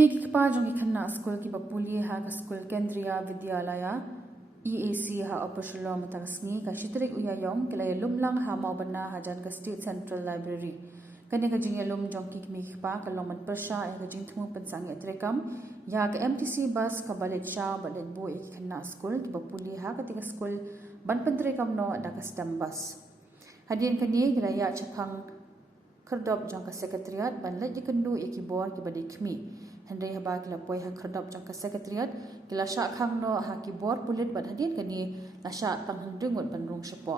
Kimi ki kpa jongi khanna school ki bapuli ha ka school Kendriya Vidyalaya EAC ha opashlo matasngi ka shitrik uyayong kilay lumlang ha maubana ha jan ka State Central Library kani ka jing lum jongi kimi ki kpa ka longman persha ka jing thumu pansang etrekam ya ka MTC bus ka balit sha balit bu ki khanna school ki bapuli ha ka tika school banpantrekam no da ka stam bus hadin kani kilaya chakhang khardop jong ka secretariat banla jikandu ekibor ki badi khmi Henry haba kila poi ha khardop jong ka secretariat kila sha khang no ha kibor pulit bad hadin kani la sha tang hendungot bandung sepo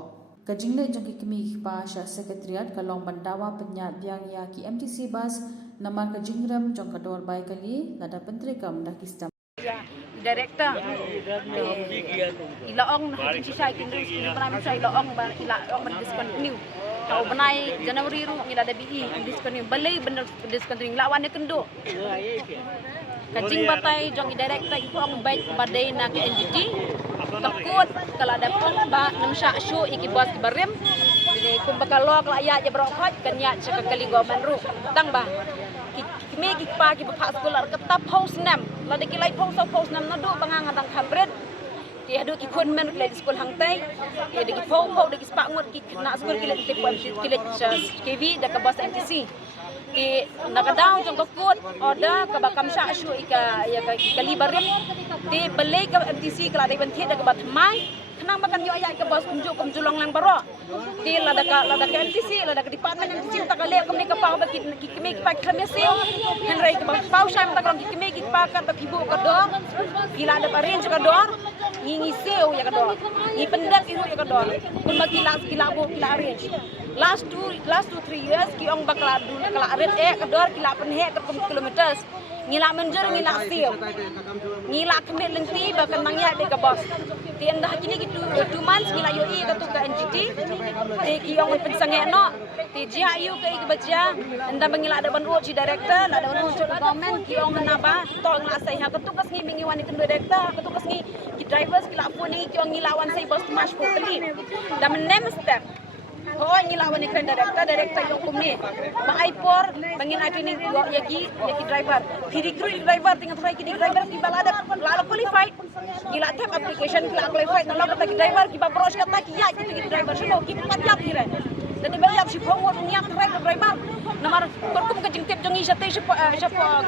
kajingle jong ki khmi pa sha secretariat kalong bandawa penya biang ya ki MTC bus namar ka jingram jong ka dor bai kali lada pentrikam da kistam Director ilaong na si siya kindus kini panami siya ilaong ban discontinue tau benai Januari ru ngila da BE discontinue balai bener discontinue lawan kendo kacing batai jong director iku ang baik badai na ke NGT takut kalau ada pun ba nam sya show iki bos barem jadi kum bakalo kala ya je brokat kanya sekali gomen ru tang ba kimi ki pa ki pa sekolah ketap house nam la de ki lai house nam na do bangang tang khabret ti adu ki khon men le sekolah hang tai ya de ki phau de ki spa ngot ki na sekolah ki le ti pon ki le KV da ka bos MTC ki nakadaw jong ka kut order ka bakam sha shu ika ya ka kalibarem ti belai ka MTC kala de ban thi da ka bat mai kenang makan yo ayat ke bos kunjuk kum julong lang baro ti lada ka MTC lada ka department MTC ta ka le kum ni ka pa ba ki kimi ki pa khamesi henry ka pau sham ta ka ki kimi ki pa ka ta kibu ka do gila ada arrange ka do ngi seo ya ka do ngi pendak iru ya ka do kun ma kila bo kila arrange last 2-3 years ki ong bakla dul kala arrange ka do kila penhe ka kilometers ngila menjer ngila seo ngila kemit lenti ba kenang ya de ka bos ti endah kini gitu 2 months ngila yo i ka tu ka NGT ti ki ong pensang no ti ji ayu ka ik baca endah mengila ada ban ci director ada ban ci government ki ong menaba to ngila sai ha ka tu kas ngi mingi wani kan director ka tu kas ngi ki drivers ki lapu ni ki ong ngila wan sai bos mash ko kali da menem step oh ngila wani kan director yo kum ni ba aipor bangin training yo yaki driver ki crew driver tinggal try ki driver ki balada la qualified gila tap application ki qualified na laga ki driver ki ba bros kata ki ya ki driver sino ki pajak kira dan ba yak si phongor niak driver namar korkum ka jingtep jongi sate shop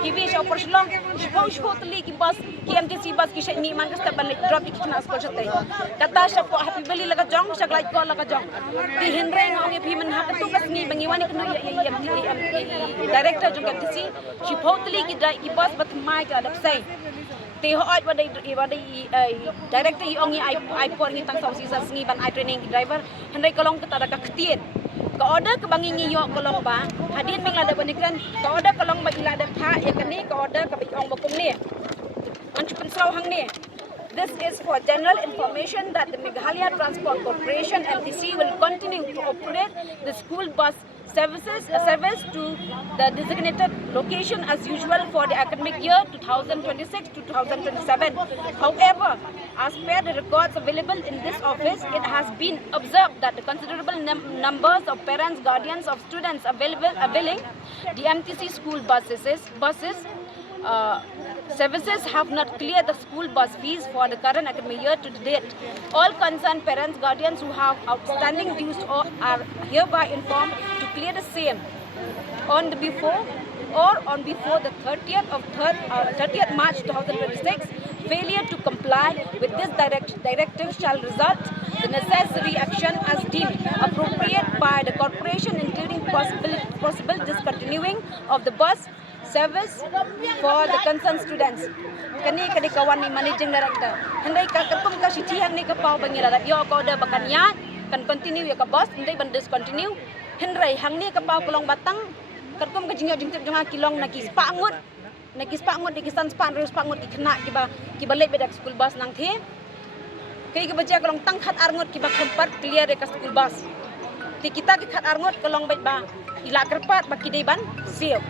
kiwi shop perslong shop tli ki bus ki MTC bus ki shani man ka step balik drop ki na skol sate kata shop happy valley laga jong shak like ko laga jong ti henre ngi phi man hat tu kas ngi bangi wani knu director jong MTC shop tli ki bus bat mai ka lap sai ti hoat wadai director i ongi ai por ngi tang song season ngi ban ai training driver henre kolong ka tada ka ktien ka order ka bangi ngi yo kolong ba hadin meng ada banikran ka order kolong ba ila ada tha ya kani ka order ka bi ong bakum ni an chupen saw hang ni. This is for general information that the Meghalaya Transport Corporation MTC will continue to operate the school bus service to the designated location as usual for the academic year 2026 to 2027. However, as per the records available in this office, it has been observed that the considerable numbers of parents, guardians of students availing the MTC school services have not cleared the school bus fees for the current academic year to date. All concerned parents, guardians who have outstanding dues are hereby informed to clear the same on before the 30th March 2026. Failure to comply with this directive shall result the necessary action as deemed appropriate by the corporation, including possible discontinuing of the bus service for the concerned students. Kani kadi kawan ni managing director hendai ka ketum ka sitihan ni ka pau bangila yo ko da bakanya kan continue ya ka boss hendai ban discontinue hendai hang ni ka pau kolong batang kerkum ka jingyo jingtip jonga kilong na ki spa ngut di kisan spa reus spa ngut ki khna ki balai bedak school bus nang the kai ka baja kolong tang khat arngut ki ba kempat clear ka school bus ti kita ki khat arngut kolong baik ba ila kerpat ba ki dei ban sio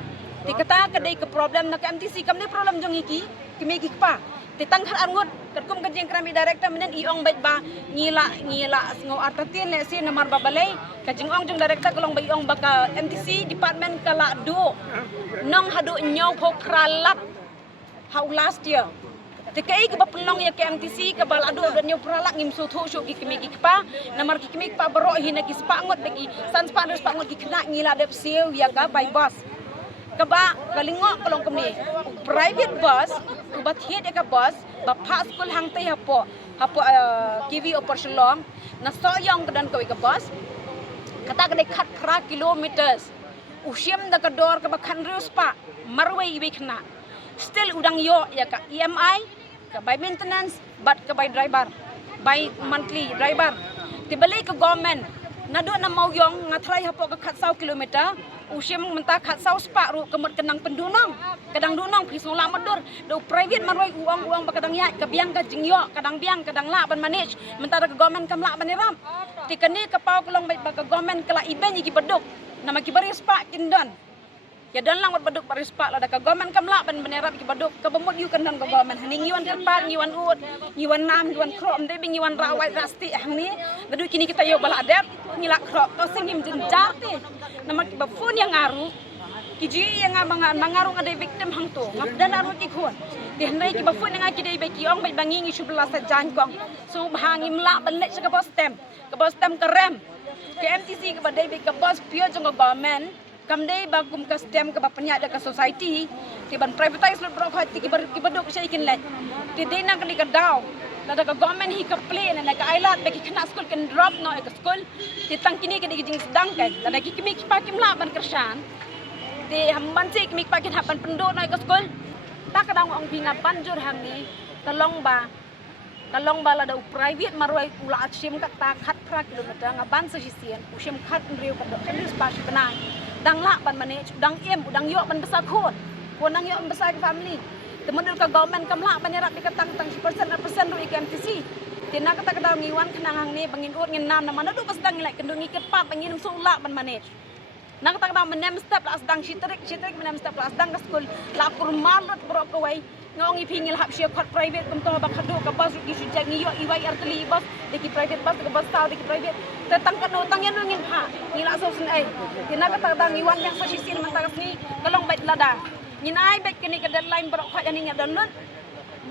ti kata kadai ke problem na ka MTC kam ni problem jong iki kimi ki pa ti tang khat arngut kerkum ka jing krami director menen iong baik ba ngila ngo artatin ne si namar ba balai ka jing ong jong director kolong ba iong ba ka MTC department kala do nong hadu nyaw pho kralap how last year. Tekai ke bapelong ya KMTC ke balado dan yo pralak ngim so tho syo ki kemik pa namar ki kemik pa baro hina ki spangot bagi san spanus pangot ki kena ngila dep siu ya ga by bus. Kaba kalingok kolong kemni private bus ubat hiet ka bus ba pa school hang te hapo kiwi operation long na soyong kedan kawi ke bus kata kedai kat pra kilometers usiam da kador ka bakhan rius pa marway ibe kena still udang yo ya ka EMI ka by maintenance but ka by driver by monthly driver tibalik ke government nado na mauyong nga try hapo ka khatsau kilometer usiam menta khatsau spa ru kemut kenang pendunong kadang dunong pisong la madur do private marway uang bakadang ya ka biang ka jingyo kadang biang kadang la ban manage mentara ke government kam la ban ram tikani ka pau kolong by ka government kala iben iki beduk nama ki bari spa kindon ya dan lang baduk paris pak lada ka government kam la ban benerap ki baduk ka bemut yu kandan ka government haning yuan kerpat yuan ut yuan nam yuan krom de bing yuan rawai rasti hang ni dadu kini kita yo bala adap ngilak kro to singim jenjar ti nama ki bafun yang ngaru ki ji yang mangaru ngade victim hang to ngap dan aru ki khon ti hnai ki bafun yang ki dei be ki ong be bangi ngi 17 jan kong so bahangim la ban lek ka bos tem ka rem ke MTC ke badai be ka bos pio jong government kamdai bagum ka stem ka bapanya da ka society ti ban privatize lo bro khati ki baduk sai kin le ti dina ka ka daw da ka government hi ka play na ka ailat be ki khana school kan drop no ka school ti tang kini ka dijing sedang kan da ki kimi ki pakim la ban kersan ti hamban si kimi pakin hapan pendo no ka school ta ka daw ong pinga banjur hang ni talong ba la da private marwai ula achim ka ta khat pra kilometer ngaban sa hisian usim khat riu ka do kan spa benai dang la ban manage dang udang yo ban besar khon dang yo besar family temenul ka government kam la ban yarap dikatang 10% ru KMTC tina kata kada ngiwan kenang hang ni bangin ut ngin nam na mana du pas dang nilai kendung iket pa bangin so la ban manage na kata kada menem step la sedang shitrik menem step la sedang ka school la kurman rot bro ko wai ngong ipingil hap sia khat private kum to ba khadu ka bas ki su jag ngiyo iwai artli bas deki private bas ke bas taw deki private tetang kan utang yan ngin ha ngila so sin ai tina ka tang iwan yang sa sisin mantagas ni kalong bait lada ngin ai bait kini ka deadline bro khat ani nga download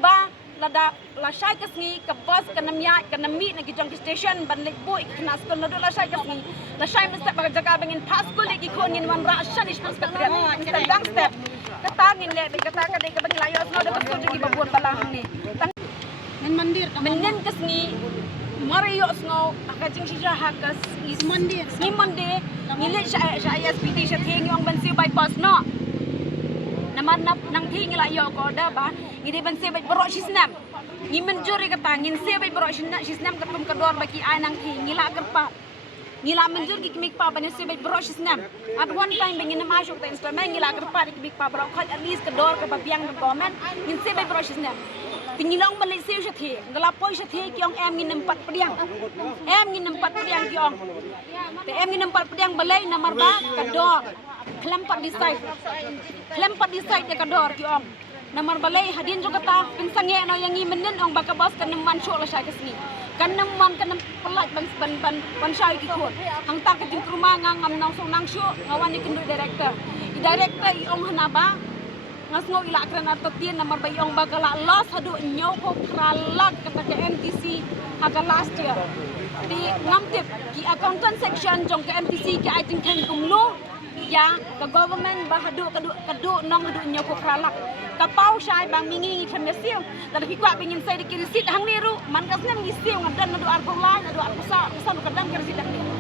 ba lada la shai kas ni ka bas ka namya ka nami na gijong station ban lek boy kena school na do la shai kas ni la shai mesti pa jaga bangin pas school leki kon ngin wan ra shan is pas ka dang step katangin le kata ka de ka bang layo no de ko gi babon balahang ni Men mandir ka menen kas ni mariyo sngo akajing si hakas is mandir. ni mande ngile sa ISPT sa thing yung bansi bypass no naman nang thing la yo ko da ba ngide bansi by bro sisnam ni menjuri kata ngin se by bro sisnam katum kador baki ay nang thing ngila kerpa ngila menjur ki kimik pa bani se by bro sisnam at one time bangin na masuk ta instrument ngila kerpa ki kimik pa bro khat at least kador ka babiang ng government ngin se by bro sisnam Tingilong Malaysia siya thi, galapoy siya thi kiong em ngin empat pediang kiong, te em ngin empat pediang balay na marba kador, kelempat decide ya kador kiong, na marbalay hadin juga ta pinsangye no yang ngimenen ong baka bos kan man show la siya kasni, kan pelat ban siya kikot, hang ta ka jing rumah ngam nang so nang show ngawan ni kendu director iong hanaba ngasngo ila akran ato tien na marbayong bagala loss hadu nyaw ko kralak kata ke MTC haga last year di ngamtip ki accountant section jong ke MTC ki I think kan kumlo ya ke government ba hadu kadu nong hadu nyaw ko kralak kapau syai bang mingi khemesiu dan ki kwa bingin sai di receipt hang niru man kasna ngisiu ngadan nadu arko lain nadu arko sa kadang ke receipt hang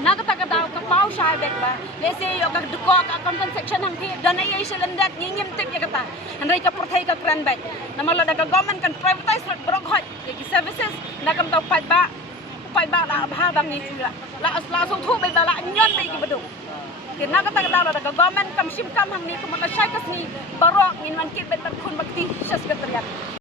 na kata kapau syai bek ba lese yo ka duko ka accountant section hang thi dan ai silandat ngingim tip ya kata andai ka perthai ka kran bek na mala da government kan privatize brok hot ki services na kam tau pai ba la ba bang ni la so thu be la nyon be ki bedu kena kata da government kam sim kam hang ni ko mata syai kas ni barok ngin man ki bet kun bakti syas keterian